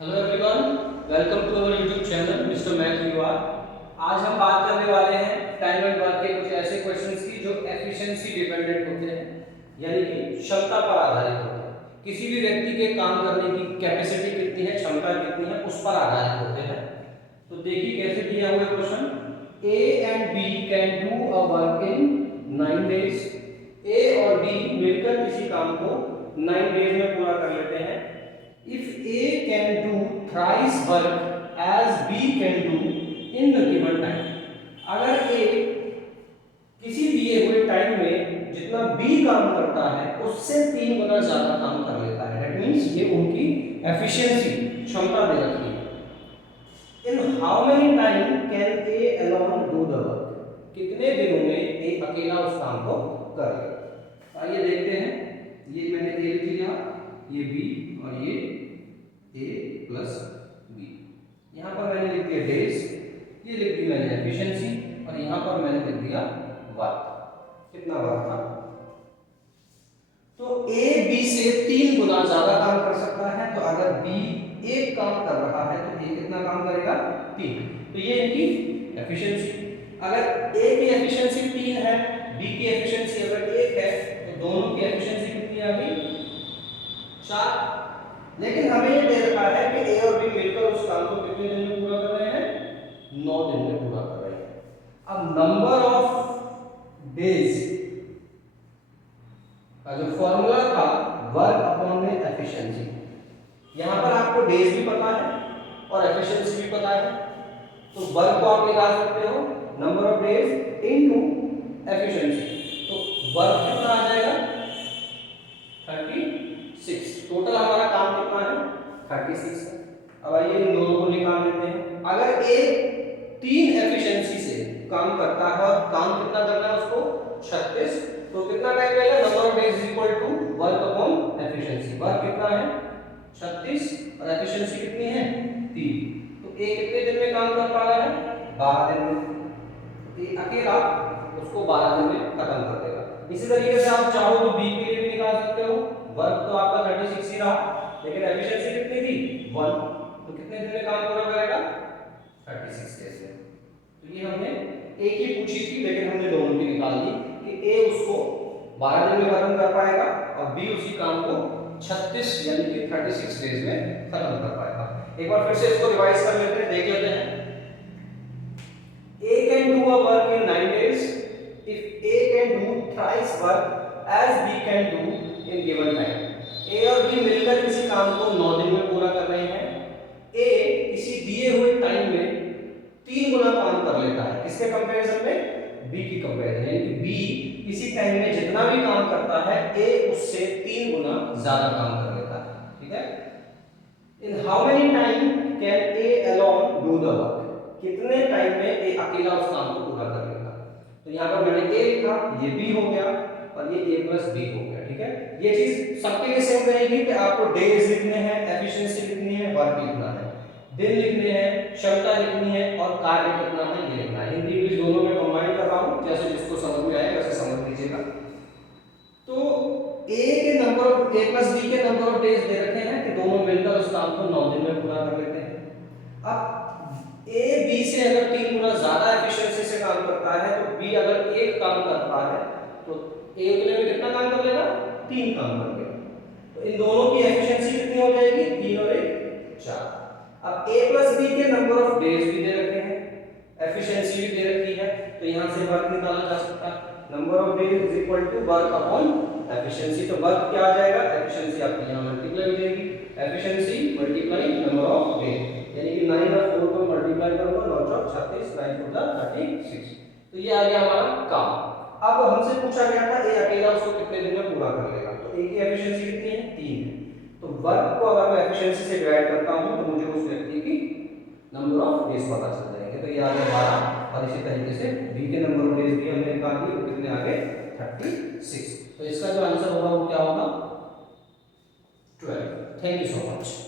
Hello everyone, welcome to our YouTube channel mister math यूआर। आज हम बात करने वाले हैं टाइम एंड वर्क के कुछ ऐसे क्वेश्चंस की जो एफिशिएंसी डिपेंडेंट होते हैं, यानी कि क्षमता पर आधारित होते हैं। किसी भी व्यक्ति के काम करने की कैपेसिटी कितनी है, क्षमता कितनी है, उस पर आधारित होते हैं। तो देखिए कैसे दिया हुआ है question. A and B can do a work in 9 days. A और बी मिलकर किसी काम को 9 डेज में पूरा कर लेते हैं। If A can do thrice work as B can do in the given time, अगर A किसी दिए हुए टाइम में जितना B काम करता है उससे 3 गुना ज्यादा काम कर लेता है, दैट मींस ये उनकी एफिशिएंसी क्षमता दे रखी है। In how many time can A alone do the work? कितने दिनों में A अकेला उस काम को कर लेगा? आइए देखते हैं। ये मैंने A लिख लिया, ये B और ये A प्लस बी। यहाँ पर मैंने लिख दिया डेज, ये लिख दी मैंने एफिशिएंसी, और यहाँ पर मैंने लिख दिया वर्क। कितना वर्क था? तो A B से 3 गुना ज्यादा काम कर सकता है, तो अगर B एक काम कर रहा है तो A कितना काम करेगा? 3। तो ये इनकी एफिशिएंसी। अगर A की एफिशिएंसी 3 है, B की एफिशिएंसी अगर 1 है, तो दोनों की एफिशिएंसी कितनी आ गई? 4। लेकिन हमें ये दे रखा है कि ए और बी मिलकर उस काम को कितने दिन में पूरा कर रहे हैं? 9 दिन में पूरा कर रहे हैं। अब नंबर ऑफ डेज का जो फॉर्मूला था वर्क अपॉन में एफिशिएंसी, यहां पर आपको डेज भी पता है और एफिशिएंसी भी पता है, तो वर्क को आप निकाल सकते हो number of days into efficiency. तो वर्क कितना आ जाएगा? 36। टोटल हमारा काम कितना है? 36 है। अब आइए इन दोनों को निकाल लेते हैं। अगर ए 3 एफिशिएंसी से काम करता है और काम कितना करना है उसको? 36, तो कितना टाइम लगेगा? Number of days equal to work upon efficiency. Work कितना है? 36 और एफिशिएंसी कितनी है? 3। तो ए कितने दिन में काम कर पा रहा है? 12 दिन में। ए अकेला उसको 12 दिन में खत्म कर देगा। इसी तरीके से आप चाहो तो बी के लिए भी निकाल सकते हो। वर्क तो आपका 36 ही रहा, लेकिन एफिशिएंसी कितनी थी? 1। तो कितने दिन में काम पूरा करेगा? 36 डेज में। तो ये हमने एक ही पूछी थी, लेकिन हमने दोनों की निकाल दी कि ए उसको 12 दिन में खत्म कर पाएगा और बी उसी काम को 36 यानी कि 36 डेज में खत्म कर पाएगा। एक बार फिर से इसको रिवाइज कर लेते हैं, देख लेते हैं। A can do a work in 9 days if A can do thrice work as B can do in given time. A और B मिलकर किसी काम को 9 दिन में पूरा कर रहे हैं। A किसी दिए हुए टाइम में 3 गुना काम कर लेता है, किसके कंपैरिजन में? B की कंपैरिजन, यानी कि B किसी टाइम में जितना भी काम करता है A उससे 3 गुना ज्यादा काम कर लेता है। ठीक है। In how many time can A alone do the work? कितने टाइम में ए अकेला उस काम को पूरा कर लेगा? तो यहाँ पर मैंने ए लिखा, ये बी हो गया और ये ए प्लस बी हो गया। ठीक है। ये चीज सबके लिए सेम रहेगी कि आपको डेज लिखने हैं, एफिशिएंसी लिखनी है, वर्क लिखना है, दिन लिखने हैं, क्षमता लिखनी है और कार्य कितना है ये लिखना है। हिंदी इंग्लिश दोनों में कंबाइन कर रहा हूँ, जैसे जिसको समझ में आए वैसे समझ लीजिएगा। तो ए के number of A plus B के नंबर ऑफ डेज दे रखे हैं कि दोनों मिलकर उस काम को 9 दिन में पूरा कर लेते हैं। अब ए बी से अगर 3 गुना ज्यादा एफिशिएंसी से काम करता है, तो बी अगर एक काम करता है तो ए अकेले में कितना काम कर लेगा? 3 काम कर लेगा। तो इन दोनों की एफिशिएंसी कितनी हो जाएगी? 3 और 1 4। अब ए प्लस बी के नंबर ऑफ डेज भी दे रखे हैं, एफिशिएंसी भी दे रखी है, तो यहां से वर्क निकाला जा सकता है। Number of days is equal to work upon efficiency. तो वर्क क्या आ जाएगा? एफिशिएंसी आपकी यहां मल्टीप्लाई हो जाएगी, efficiency multiply number of days, यानी कि 9 और 4 को मल्टीप्लाई करूंगा, 9 चौक 36, 9 4 36। तो ये आ गया हमारा काम। अब हमसे पूछा गया था ए अकेला उसको कितने दिन में पूरा कर लेगा, तो ए की एफिशिएंसी कितनी है? 3 है। तो वर्क को अगर मैं एफिशिएंसी से डिवाइड करता हूं तो मुझे उस व्यक्ति की नंबर ऑफ डेज पता चल जाएंगे। तो ये आ गया 12 और इसी तरीके से बी के नंबर ऑफ डेज भी हमने निकाल दिए, वो कितने आ गए? 36। तो इसका जो आंसर होगा वो क्या होगा? 12। Thank you so much.